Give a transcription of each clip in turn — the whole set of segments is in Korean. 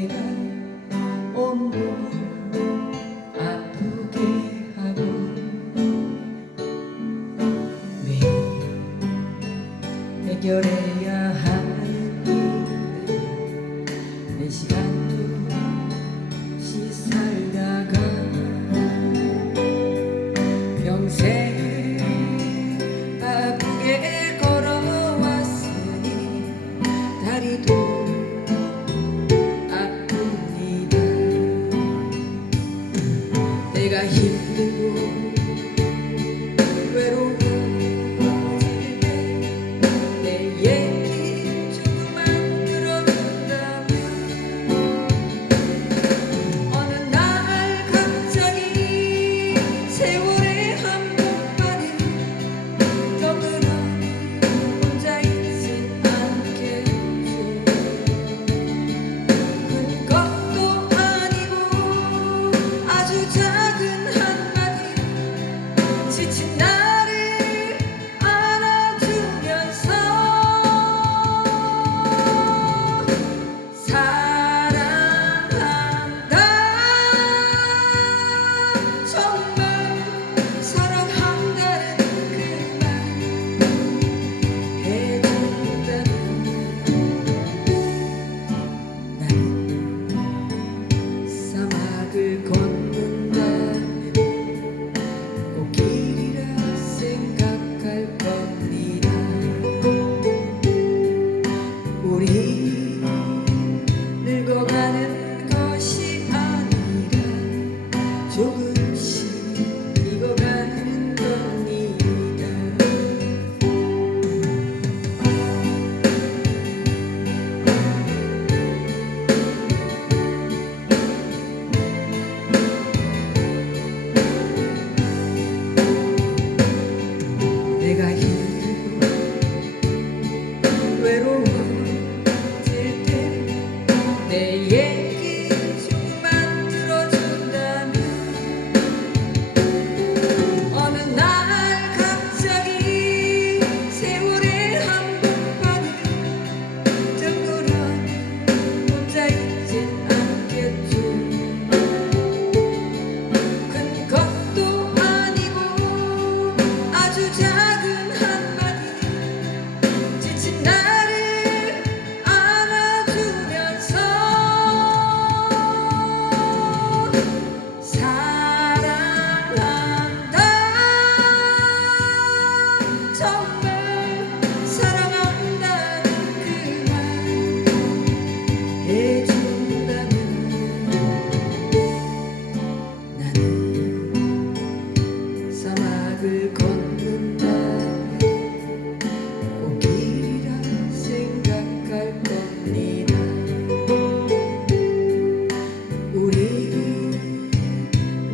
내가 아프게 하고 왜 해결해야 할내 시간 ได้ยิน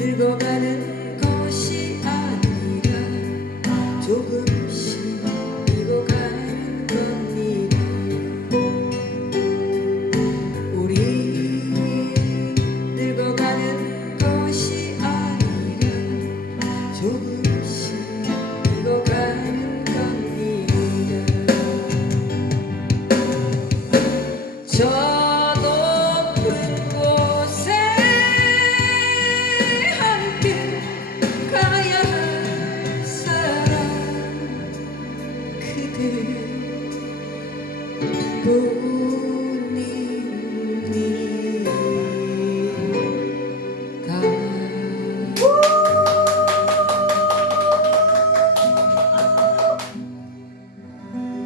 들고 가는